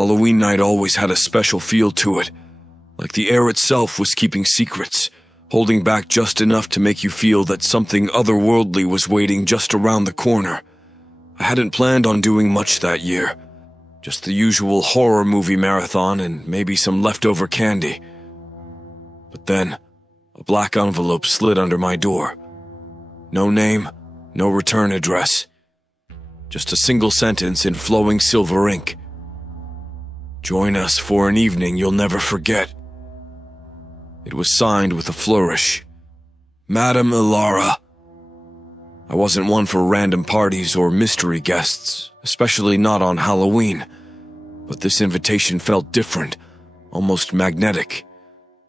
Halloween night always had a special feel to it, like the air itself was keeping secrets, holding back just enough to make you feel that something otherworldly was waiting just around the corner. I hadn't planned on doing much that year, just the usual horror movie marathon and maybe some leftover candy. But then, a black envelope slid under my door. No name, no return address. Just a single sentence in flowing silver ink. Join us for an evening you'll never forget. It was signed with a flourish. Madame Ilara. I wasn't one for random parties or mystery guests, especially not on Halloween. But this invitation felt different, almost magnetic.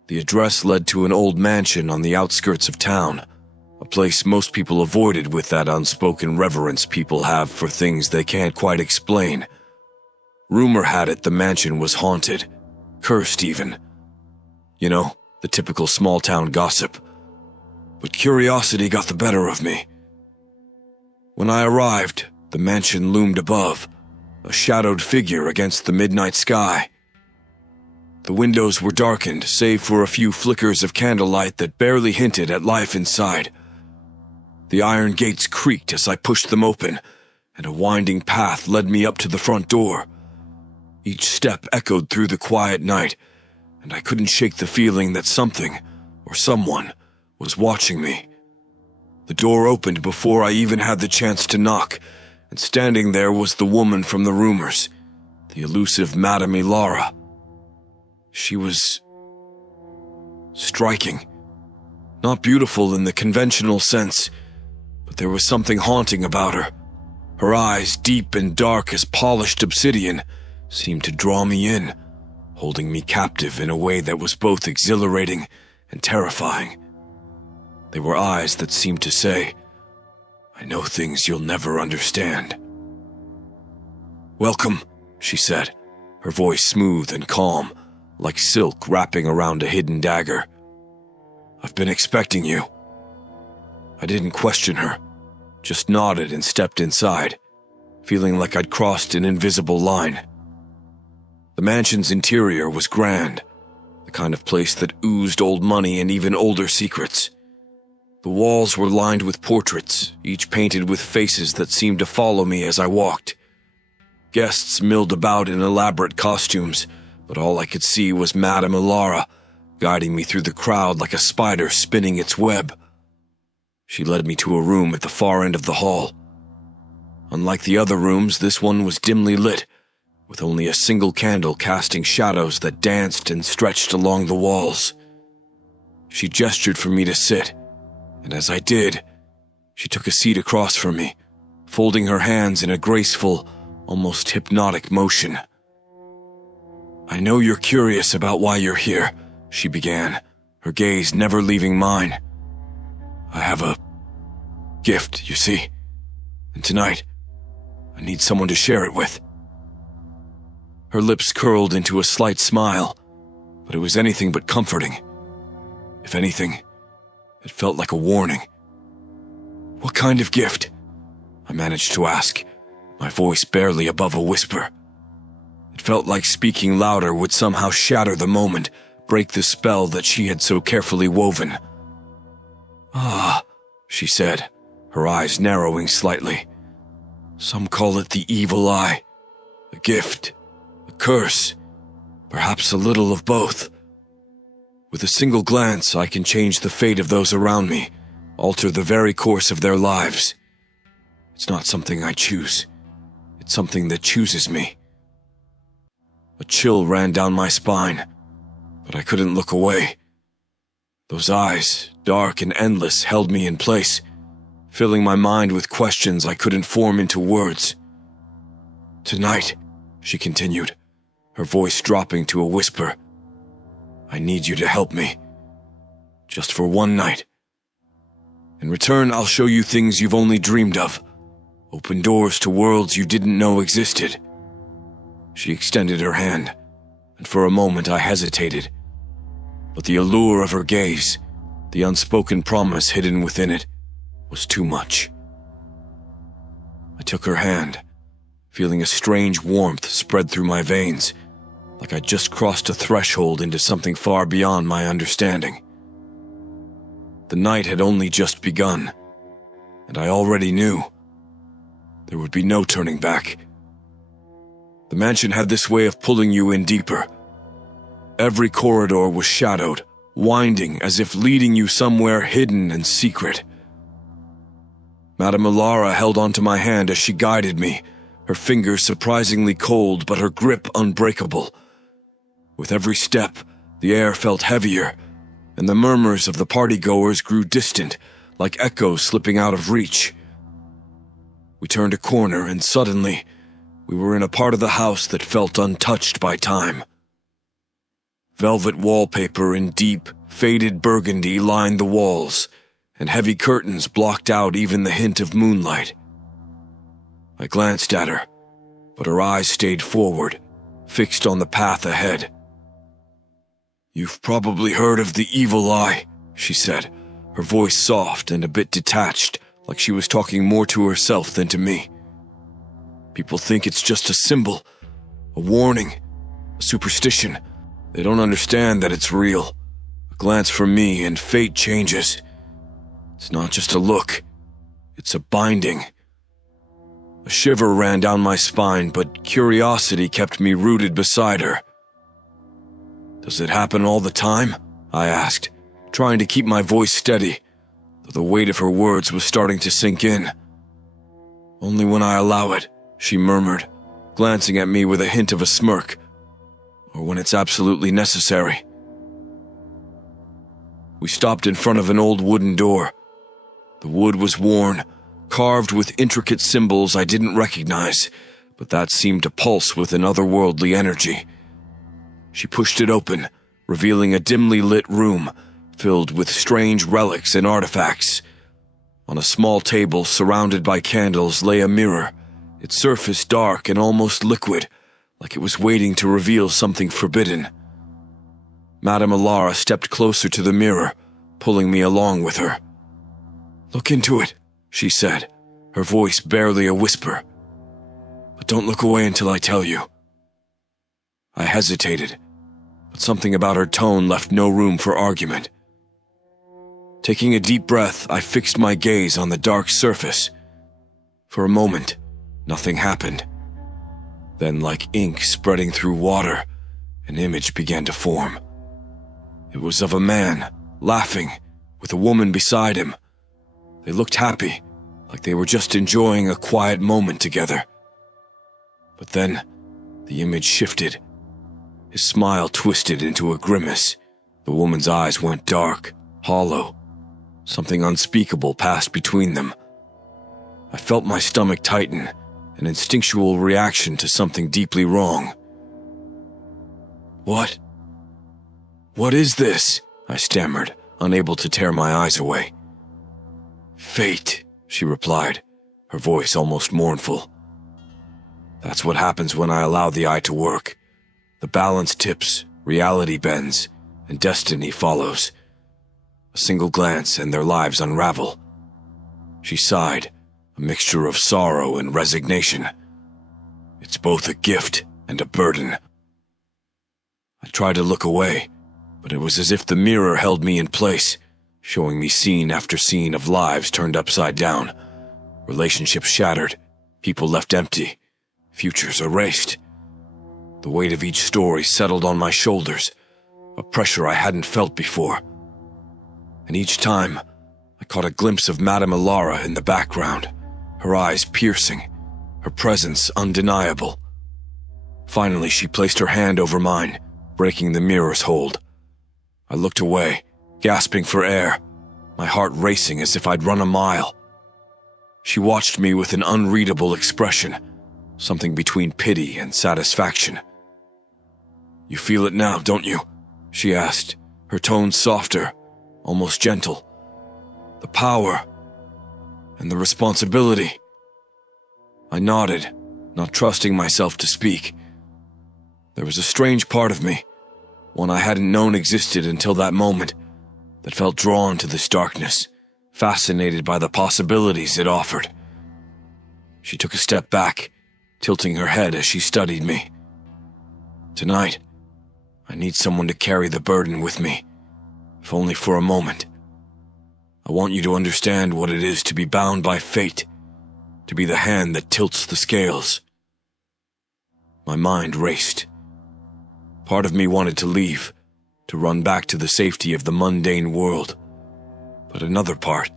The address led to an old mansion on the outskirts of town, a place most people avoided with that unspoken reverence people have for things they can't quite explain. Rumor had it the mansion was haunted, cursed even. You know, the typical small-town gossip. But curiosity got the better of me. When I arrived, the mansion loomed above, a shadowed figure against the midnight sky. The windows were darkened, save for a few flickers of candlelight that barely hinted at life inside. The iron gates creaked as I pushed them open, and a winding path led me up to the front door. Each step echoed through the quiet night, and I couldn't shake the feeling that something, or someone, was watching me. The door opened before I even had the chance to knock, and standing there was the woman from the rumors, the elusive Madame Ilara. She was striking. Not beautiful in the conventional sense, but there was something haunting about her. Her eyes, deep and dark as polished obsidian, seemed to draw me in, holding me captive in a way that was both exhilarating and terrifying. They were eyes that seemed to say, I know things you'll never understand. Welcome, she said, her voice smooth and calm, like silk wrapping around a hidden dagger. I've been expecting you. I didn't question her, just nodded and stepped inside, feeling like I'd crossed an invisible line. The mansion's interior was grand, the kind of place that oozed old money and even older secrets. The walls were lined with portraits, each painted with faces that seemed to follow me as I walked. Guests milled about in elaborate costumes, but all I could see was Madame Ilara, guiding me through the crowd like a spider spinning its web. She led me to a room at the far end of the hall. Unlike the other rooms, this one was dimly lit, with only a single candle casting shadows that danced and stretched along the walls. She gestured for me to sit, and as I did, she took a seat across from me, folding her hands in a graceful, almost hypnotic motion. I know you're curious about why you're here, she began, her gaze never leaving mine. I have a gift, you see, and tonight, I need someone to share it with. Her lips curled into a slight smile, but it was anything but comforting. If anything, it felt like a warning. What kind of gift? I managed to ask, my voice barely above a whisper. It felt like speaking louder would somehow shatter the moment, break the spell that she had so carefully woven. Ah, she said, her eyes narrowing slightly. Some call it the evil eye, a gift, a curse, perhaps a little of both. With a single glance, I can change the fate of those around me, alter the very course of their lives. It's not something I choose. It's something that chooses me. A chill ran down my spine, but I couldn't look away. Those eyes, dark and endless, held me in place, filling my mind with questions I couldn't form into words. Tonight, she continued, her voice dropping to a whisper, I need you to help me. Just for one night. In return, I'll show you things you've only dreamed of. Open doors to worlds you didn't know existed. She extended her hand, and for a moment I hesitated. But the allure of her gaze, the unspoken promise hidden within it, was too much. I took her hand, feeling a strange warmth spread through my veins, like I'd just crossed a threshold into something far beyond my understanding. The night had only just begun, and I already knew there would be no turning back. The mansion had this way of pulling you in deeper. Every corridor was shadowed, winding as if leading you somewhere hidden and secret. Madame Alara held onto my hand as she guided me, her fingers surprisingly cold but her grip unbreakable. With every step, the air felt heavier, and the murmurs of the partygoers grew distant, like echoes slipping out of reach. We turned a corner, and suddenly, we were in a part of the house that felt untouched by time. Velvet wallpaper in deep, faded burgundy lined the walls, and heavy curtains blocked out even the hint of moonlight. I glanced at her, but her eyes stayed forward, fixed on the path ahead. "You've probably heard of the evil eye," she said, her voice soft and a bit detached, like she was talking more to herself than to me. "People think it's just a symbol, a warning, a superstition. They don't understand that it's real. A glance from me and fate changes. It's not just a look, it's a binding." A shiver ran down my spine, but curiosity kept me rooted beside her. "Does it happen all the time?" I asked, trying to keep my voice steady, though the weight of her words was starting to sink in. "Only when I allow it," she murmured, glancing at me with a hint of a smirk. "Or when it's absolutely necessary." We stopped in front of an old wooden door. The wood was worn, carved with intricate symbols I didn't recognize, but that seemed to pulse with an otherworldly energy. She pushed it open, revealing a dimly lit room filled with strange relics and artifacts. On a small table surrounded by candles lay a mirror, its surface dark and almost liquid, like it was waiting to reveal something forbidden. Madame Alara stepped closer to the mirror, pulling me along with her. "Look into it," she said, her voice barely a whisper. "But don't look away until I tell you." I hesitated, but something about her tone left no room for argument. Taking a deep breath, I fixed my gaze on the dark surface. For a moment, nothing happened. Then, like ink spreading through water, an image began to form. It was of a man, laughing, with a woman beside him. They looked happy, like they were just enjoying a quiet moment together. But then, the image shifted. His smile twisted into a grimace. The woman's eyes went dark, hollow. Something unspeakable passed between them. I felt my stomach tighten, an instinctual reaction to something deeply wrong. What is this?" I stammered, unable to tear my eyes away. "Fate," she replied, her voice almost mournful. "That's what happens when I allow the eye to work. The balance tips, reality bends, and destiny follows. A single glance and their lives unravel." She sighed, a mixture of sorrow and resignation. "It's both a gift and a burden." I tried to look away, but it was as if the mirror held me in place, showing me scene after scene of lives turned upside down, relationships shattered, people left empty, futures erased. The weight of each story settled on my shoulders, a pressure I hadn't felt before. And each time, I caught a glimpse of Madame Alara in the background, her eyes piercing, her presence undeniable. Finally, she placed her hand over mine, breaking the mirror's hold. I looked away, gasping for air, my heart racing as if I'd run a mile. She watched me with an unreadable expression, something between pity and satisfaction. "You feel it now, don't you?" she asked, her tone softer, almost gentle. "The power and the responsibility." I nodded, not trusting myself to speak. There was a strange part of me, one I hadn't known existed until that moment, that felt drawn to this darkness, fascinated by the possibilities it offered. She took a step back, tilting her head as she studied me. "Tonight, I need someone to carry the burden with me, if only for a moment. I want you to understand what it is to be bound by fate, to be the hand that tilts the scales. My mind raced. Part of me wanted to leave, to run back to the safety of the mundane world. But another part,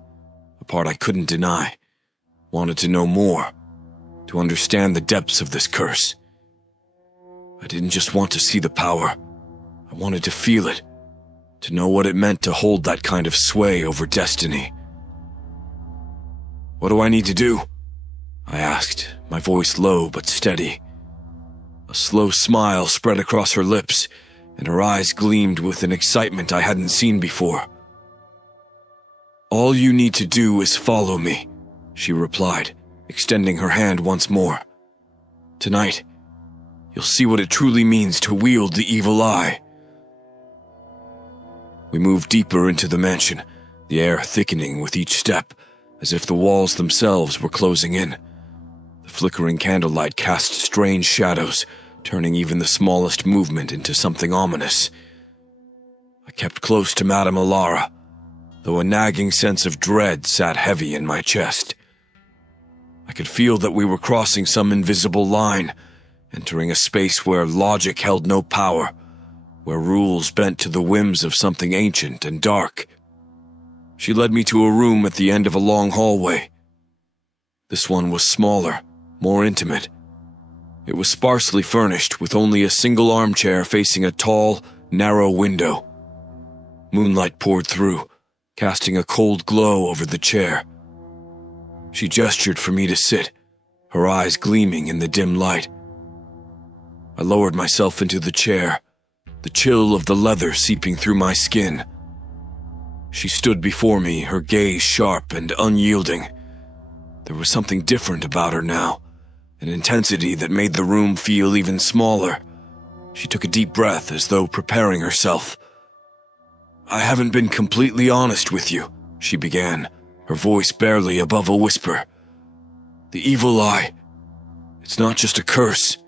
a part I couldn't deny, wanted to know more, to understand the depths of this curse. I didn't just want to see the power, I wanted to feel it, to know what it meant to hold that kind of sway over destiny. "What do I need to do?" I asked, my voice low but steady. A slow smile spread across her lips, and her eyes gleamed with an excitement I hadn't seen before. "All you need to do is follow me," she replied, extending her hand once more. "Tonight, you'll see what it truly means to wield the evil eye." We moved deeper into the mansion, the air thickening with each step, as if the walls themselves were closing in. The flickering candlelight cast strange shadows, turning even the smallest movement into something ominous. I kept close to Madame Alara, though a nagging sense of dread sat heavy in my chest. I could feel that we were crossing some invisible line, entering a space where logic held no power, where rules bent to the whims of something ancient and dark. She led me to a room at the end of a long hallway. This one was smaller, more intimate. It was sparsely furnished, with only a single armchair facing a tall, narrow window. Moonlight poured through, casting a cold glow over the chair. She gestured for me to sit, her eyes gleaming in the dim light. I lowered myself into the chair, the chill of the leather seeping through my skin. She stood before me, her gaze sharp and unyielding. There was something different about her now, an intensity that made the room feel even smaller. She took a deep breath as though preparing herself. "I haven't been completely honest with you," she began, her voice barely above a whisper. "The evil eye, it's not just a curse.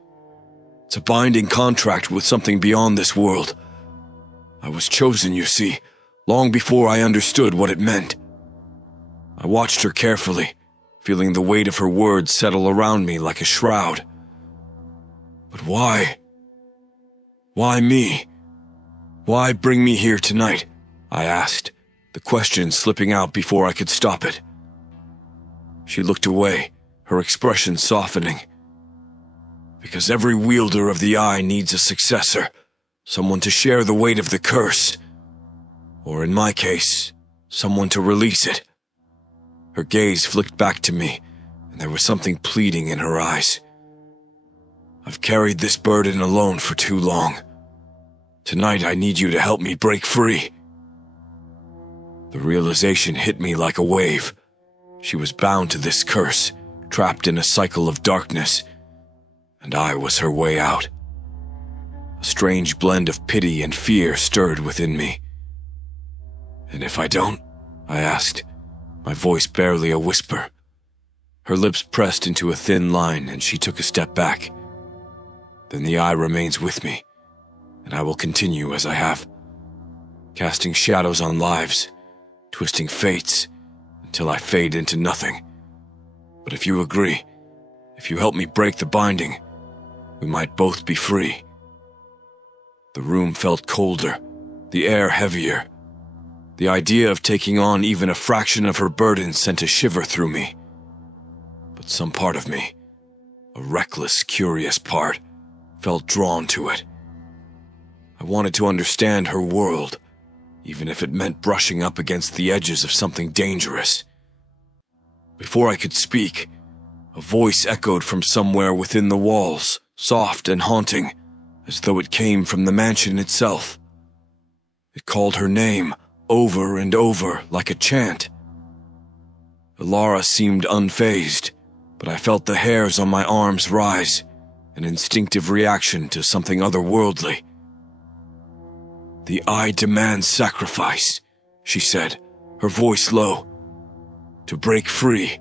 It's a binding contract with something beyond this world. I was chosen, you see, long before I understood what it meant." I watched her carefully, feeling the weight of her words settle around me like a shroud. "But why? Why me? Why bring me here tonight?" I asked, the question slipping out before I could stop it. She looked away, her expression softening. "Because every wielder of the eye needs a successor, someone to share the weight of the curse. Or in my case, someone to release it." Her gaze flicked back to me, and there was something pleading in her eyes. "I've carried this burden alone for too long. Tonight I need you to help me break free." The realization hit me like a wave. She was bound to this curse, trapped in a cycle of darkness, and I was her way out. A strange blend of pity and fear stirred within me. "And if I don't?" I asked, my voice barely a whisper. Her lips pressed into a thin line, and she took a step back. "Then the eye remains with me, and I will continue as I have, casting shadows on lives, twisting fates, until I fade into nothing. But if you agree, if you help me break the binding, we might both be free." The room felt colder, the air heavier. The idea of taking on even a fraction of her burden sent a shiver through me. But some part of me, a reckless, curious part, felt drawn to it. I wanted to understand her world, even if it meant brushing up against the edges of something dangerous. Before I could speak, a voice echoed from somewhere within the walls, soft and haunting, as though it came from the mansion itself. It called her name, over and over, like a chant. Alara seemed unfazed, but I felt the hairs on my arms rise, an instinctive reaction to something otherworldly. "The eye demands sacrifice," she said, her voice low. "To break free,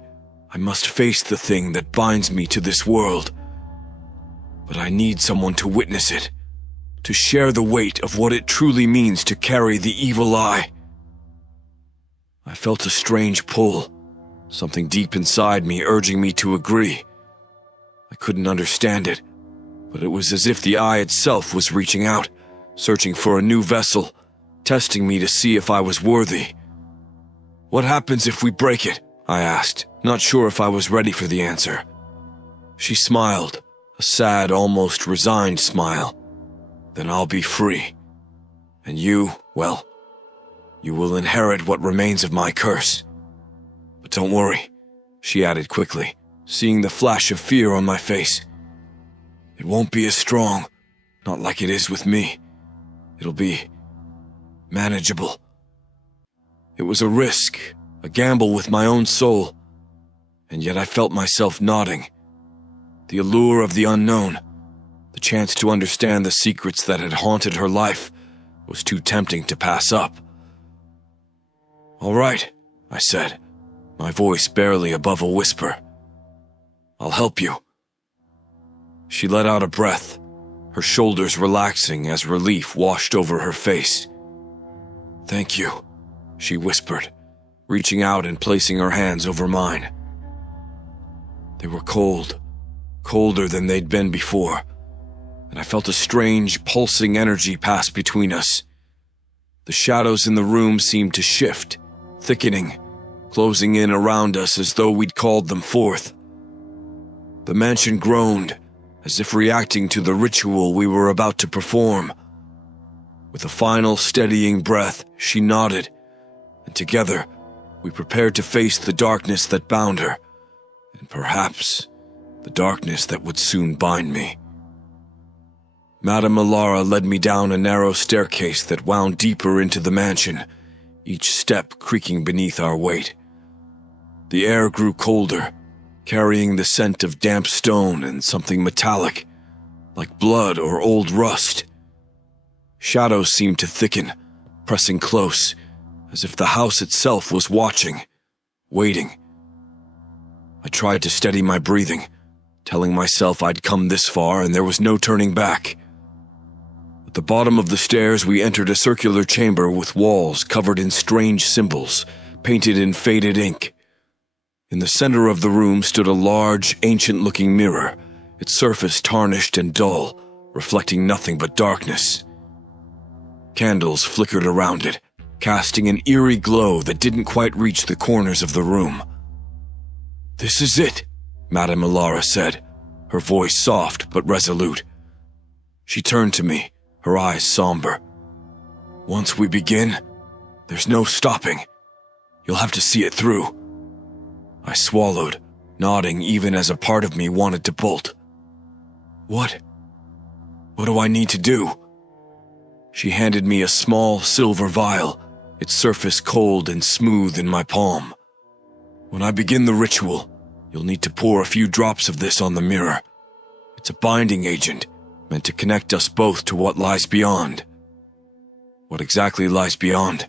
I must face the thing that binds me to this world. But I need someone to witness it, to share the weight of what it truly means to carry the evil eye. I felt a strange pull, something deep inside me urging me to agree. I couldn't understand it, but it was as if the eye itself was reaching out, searching for a new vessel, testing me to see if I was worthy. "What happens if we break it?" I asked, not sure if I was ready for the answer. She smiled, a sad, almost resigned smile. "Then I'll be free. And you, well, you will inherit what remains of my curse. But don't worry," she added quickly, seeing the flash of fear on my face. "It won't be as strong, not like it is with me. It'll be manageable." It was a risk, a gamble with my own soul, and yet I felt myself nodding. The allure of the unknown, the chance to understand the secrets that had haunted her life, was too tempting to pass up. "All right," I said, my voice barely above a whisper. "I'll help you." She let out a breath, her shoulders relaxing as relief washed over her face. "Thank you," she whispered, reaching out and placing her hands over mine. They were cold, colder than they'd been before, and I felt a strange, pulsing energy pass between us. The shadows in the room seemed to shift, thickening, closing in around us as though we'd called them forth. The mansion groaned, as if reacting to the ritual we were about to perform. With a final steadying breath, she nodded, and together we prepared to face the darkness that bound her, and perhaps the darkness that would soon bind me. Madame Alara led me down a narrow staircase that wound deeper into the mansion, each step creaking beneath our weight. The air grew colder, carrying the scent of damp stone and something metallic, like blood or old rust. Shadows seemed to thicken, pressing close, as if the house itself was watching, waiting. I tried to steady my breathing, telling myself I'd come this far and there was no turning back. At the bottom of the stairs, we entered a circular chamber with walls covered in strange symbols, painted in faded ink. In the center of the room stood a large, ancient-looking mirror, its surface tarnished and dull, reflecting nothing but darkness. Candles flickered around it, casting an eerie glow that didn't quite reach the corners of the room. "This is it," Madame Alara said, her voice soft but resolute. She turned to me, her eyes somber. "Once we begin, there's no stopping. You'll have to see it through." I swallowed, nodding even as a part of me wanted to bolt. What do I need to do?" She handed me a small silver vial, its surface cold and smooth in my palm. "When I begin the ritual, you'll need to pour a few drops of this on the mirror. It's a binding agent, meant to connect us both to what lies beyond." "What exactly lies beyond?"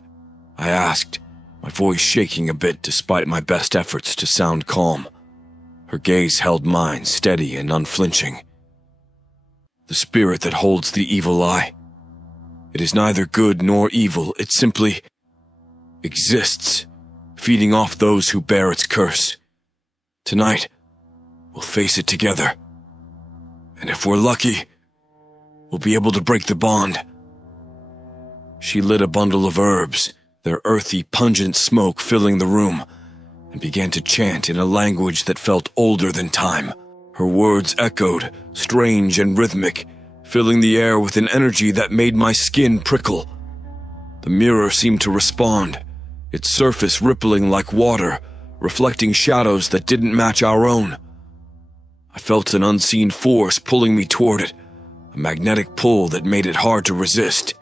I asked, my voice shaking a bit despite my best efforts to sound calm. Her gaze held mine steady and unflinching. "The spirit that holds the evil eye. It is neither good nor evil, it simply exists, feeding off those who bear its curse. Tonight, we'll face it together. And if we're lucky, we'll be able to break the bond." She lit a bundle of herbs, their earthy, pungent smoke filling the room, and began to chant in a language that felt older than time. Her words echoed, strange and rhythmic, filling the air with an energy that made my skin prickle. The mirror seemed to respond, its surface rippling like water, reflecting shadows that didn't match our own. I felt an unseen force pulling me toward it, a magnetic pull that made it hard to resist.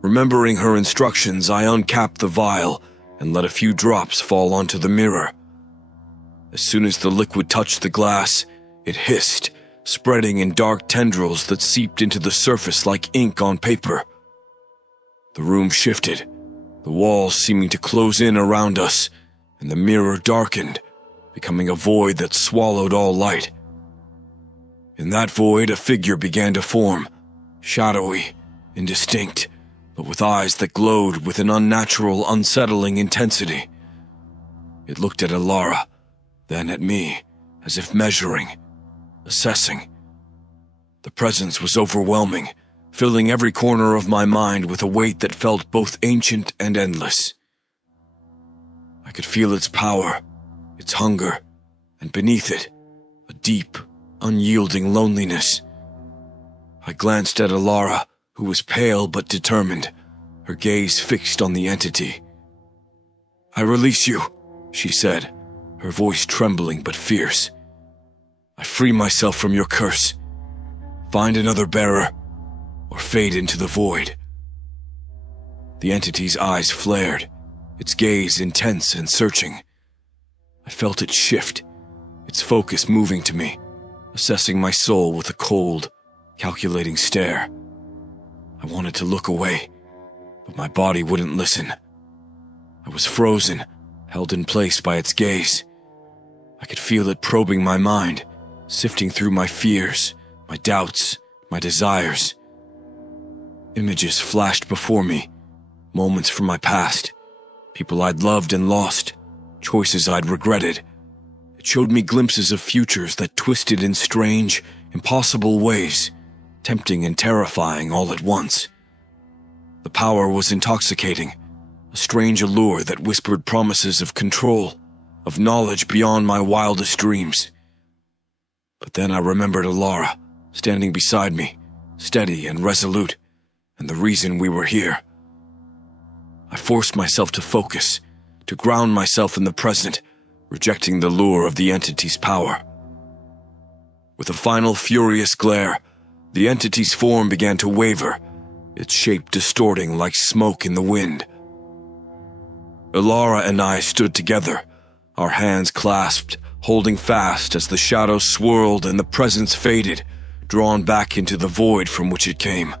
Remembering her instructions, I uncapped the vial and let a few drops fall onto the mirror. As soon as the liquid touched the glass, it hissed, spreading in dark tendrils that seeped into the surface like ink on paper. The room shifted, the walls seeming to close in around us, and the mirror darkened, becoming a void that swallowed all light. In that void, a figure began to form, shadowy, indistinct, but with eyes that glowed with an unnatural, unsettling intensity. It looked at Alara, then at me, as if measuring, assessing. The presence was overwhelming, filling every corner of my mind with a weight that felt both ancient and endless. I could feel its power, its hunger, and beneath it, a deep, unyielding loneliness. I glanced at Alara, who was pale but determined, her gaze fixed on the entity. "I release you," she said, her voice trembling but fierce. "I free myself from your curse. Find another bearer, or fade into the void." The entity's eyes flared, its gaze intense and searching. I felt it shift, its focus moving to me, assessing my soul with a cold, calculating stare. I wanted to look away, but my body wouldn't listen. I was frozen, held in place by its gaze. I could feel it probing my mind, sifting through my fears, my doubts, my desires. Images flashed before me, moments from my past, people I'd loved and lost, choices I'd regretted. It showed me glimpses of futures that twisted in strange, impossible ways, tempting and terrifying all at once. The power was intoxicating, a strange allure that whispered promises of control, of knowledge beyond my wildest dreams. But then I remembered Alara, standing beside me, steady and resolute, and the reason we were here. I forced myself to focus, to ground myself in the present, rejecting the lure of the entity's power. With a final furious glare, the entity's form began to waver, its shape distorting like smoke in the wind. Alara and I stood together, our hands clasped, holding fast as the shadows swirled and the presence faded, drawn back into the void from which it came.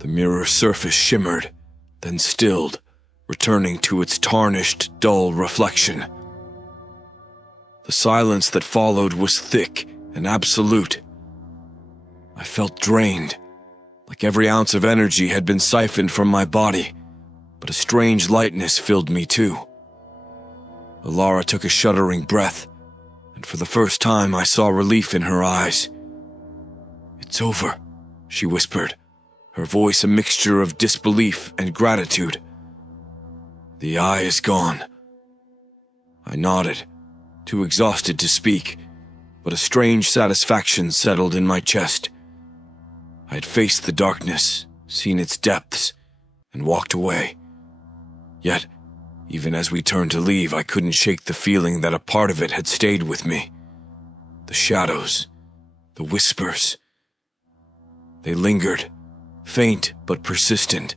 The mirror surface shimmered, then stilled, returning to its tarnished, dull reflection. The silence that followed was thick and absolute. I felt drained, like every ounce of energy had been siphoned from my body, but a strange lightness filled me too. Alara took a shuddering breath, and for the first time I saw relief in her eyes. "It's over," she whispered, her voice a mixture of disbelief and gratitude. "The eye is gone." I nodded, too exhausted to speak, but a strange satisfaction settled in my chest. I had faced the darkness, seen its depths, and walked away. Yet, even as we turned to leave, I couldn't shake the feeling that a part of it had stayed with me. The shadows, the whispers. They lingered, faint but persistent,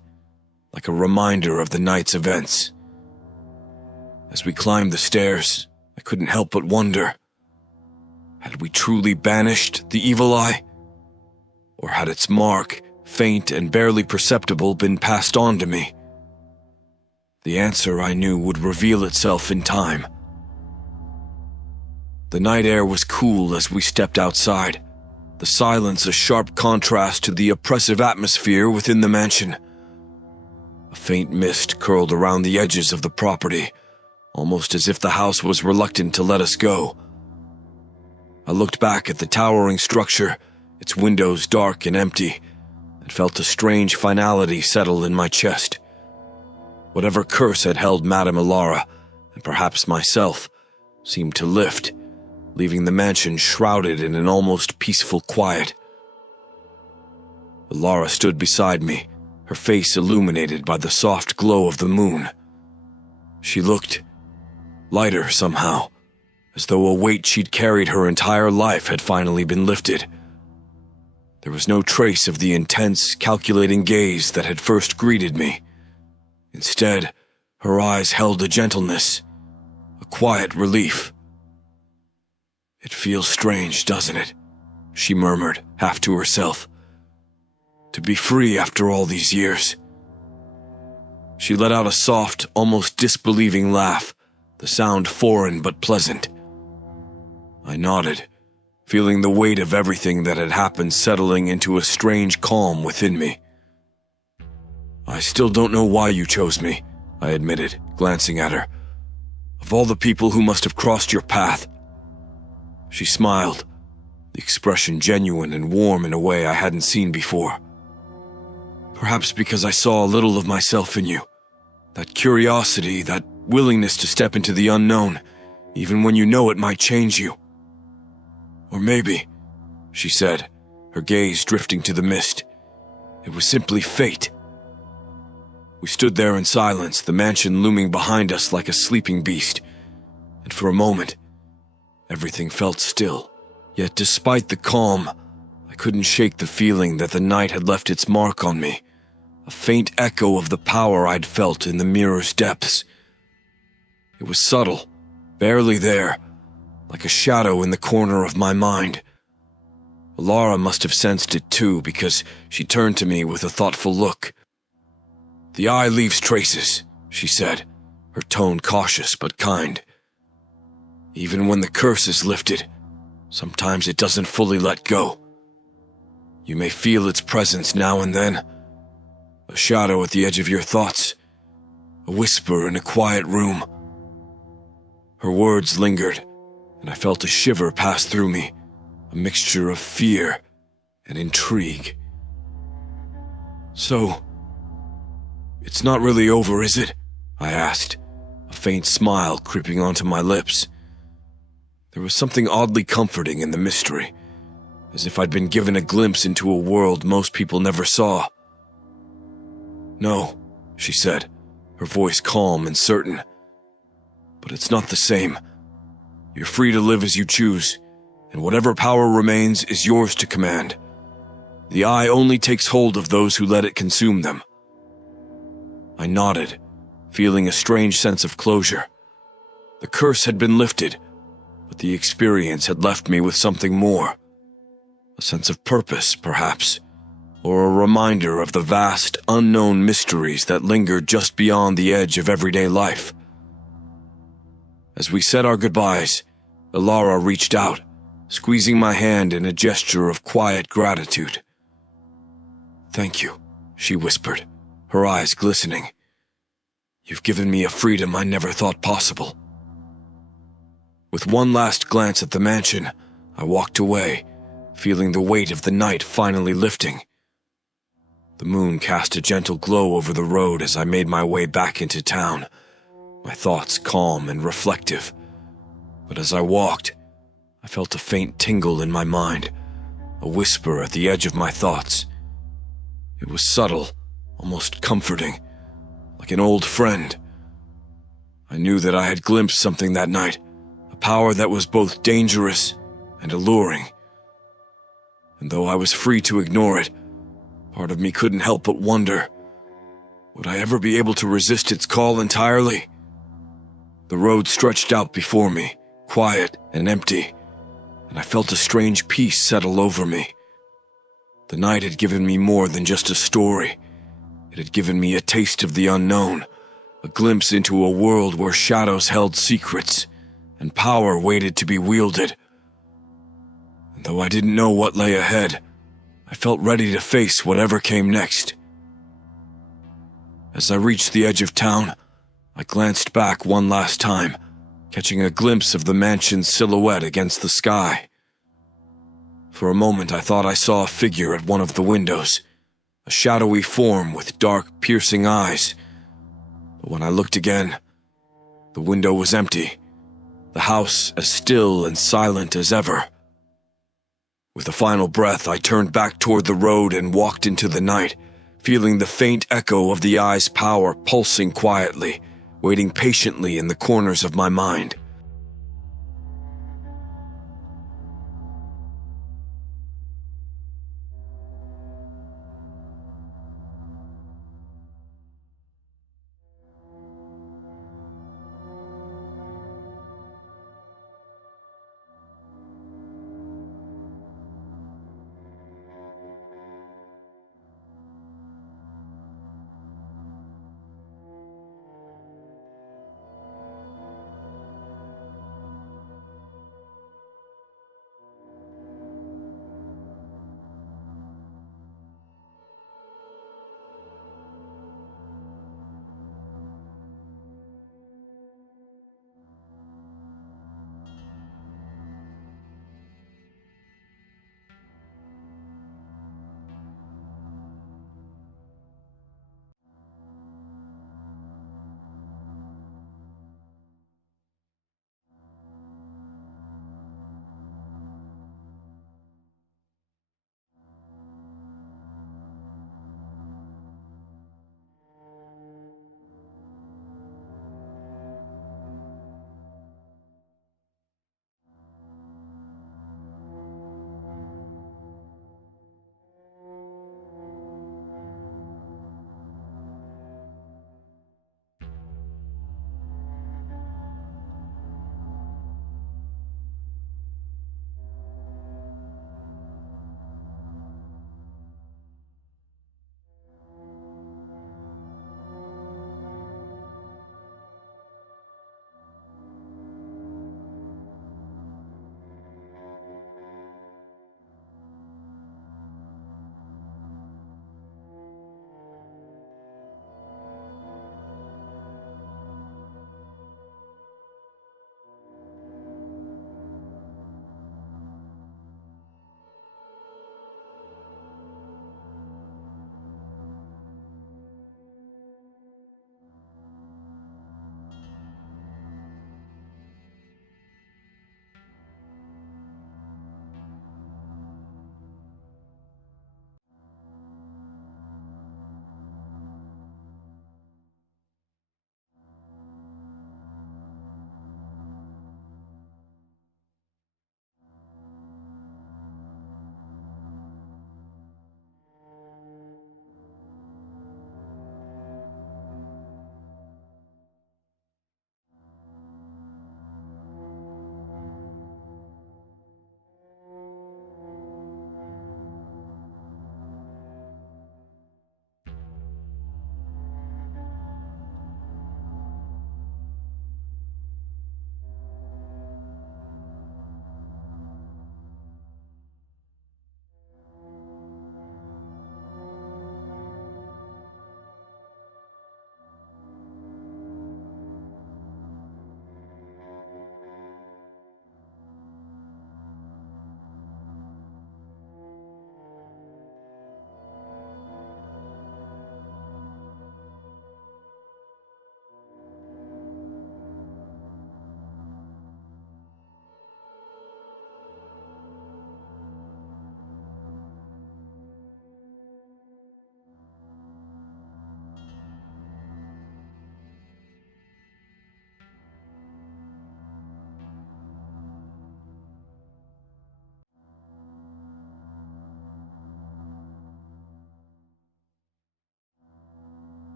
like a reminder of the night's events. As we climbed the stairs, I couldn't help but wonder, had we truly banished the evil eye? Or had its mark, faint and barely perceptible, been passed on to me? The answer, I knew, would reveal itself in time. The night air was cool as we stepped outside, the silence a sharp contrast to the oppressive atmosphere within the mansion. A faint mist curled around the edges of the property, almost as if the house was reluctant to let us go. I looked back at the towering structure, its windows dark and empty, and felt a strange finality settle in my chest. Whatever curse had held Madame Alara, and perhaps myself, seemed to lift, leaving the mansion shrouded in an almost peaceful quiet. Alara stood beside me, her face illuminated by the soft glow of the moon. She looked lighter somehow, as though a weight she'd carried her entire life had finally been lifted. There was no trace of the intense, calculating gaze that had first greeted me. Instead, her eyes held a gentleness, a quiet relief. "It feels strange, doesn't it?" she murmured, half to herself. "To be free after all these years." She let out a soft, almost disbelieving laugh, the sound foreign but pleasant. I nodded, feeling the weight of everything that had happened settling into a strange calm within me. "I still don't know why you chose me," I admitted, glancing at her. "Of all the people who must have crossed your path." She smiled, the expression genuine and warm in a way I hadn't seen before. "Perhaps because I saw a little of myself in you. That curiosity, that willingness to step into the unknown, even when you know it might change you. Or maybe," she said, her gaze drifting to the mist, "it was simply fate." We stood there in silence, the mansion looming behind us like a sleeping beast, and for a moment, everything felt still. Yet despite the calm, I couldn't shake the feeling that the night had left its mark on me, a faint echo of the power I'd felt in the mirror's depths. It was subtle, barely there, like a shadow in the corner of my mind. Alara must have sensed it too, because she turned to me with a thoughtful look. "The eye leaves traces," she said, her tone cautious but kind. "Even when the curse is lifted, sometimes it doesn't fully let go. You may feel its presence now and then, a shadow at the edge of your thoughts, a whisper in a quiet room." Her words lingered, and I felt a shiver pass through me, a mixture of fear and intrigue. "So, it's not really over, is it?" I asked, a faint smile creeping onto my lips. There was something oddly comforting in the mystery, as if I'd been given a glimpse into a world most people never saw. "No," she said, her voice calm and certain. "But it's not the same. You're free to live as you choose, and whatever power remains is yours to command. The eye only takes hold of those who let it consume them." I nodded, feeling a strange sense of closure. The curse had been lifted, but the experience had left me with something more. A sense of purpose, perhaps, or a reminder of the vast, unknown mysteries that lingered just beyond the edge of everyday life. As we said our goodbyes, Alara reached out, squeezing my hand in a gesture of quiet gratitude. "Thank you," she whispered, her eyes glistening. "You've given me a freedom I never thought possible." With one last glance at the mansion, I walked away, feeling the weight of the night finally lifting. The moon cast a gentle glow over the road as I made my way back into town, my thoughts calm and reflective. But as I walked, I felt a faint tingle in my mind, a whisper at the edge of my thoughts. It was subtle, almost comforting, like an old friend. I knew that I had glimpsed something that night, a power that was both dangerous and alluring. And though I was free to ignore it, part of me couldn't help but wonder, would I ever be able to resist its call entirely? The road stretched out before me, quiet and empty, and I felt a strange peace settle over me. The night had given me more than just a story. It had given me a taste of the unknown, a glimpse into a world where shadows held secrets, and power waited to be wielded. And though I didn't know what lay ahead, I felt ready to face whatever came next. As I reached the edge of town, I glanced back one last time, catching a glimpse of the mansion's silhouette against the sky. For a moment I thought I saw a figure at one of the windows, a shadowy form with dark, piercing eyes. But when I looked again, the window was empty, the house as still and silent as ever. With a final breath, I turned back toward the road and walked into the night, feeling the faint echo of the eye's power pulsing quietly, waiting patiently in the corners of my mind.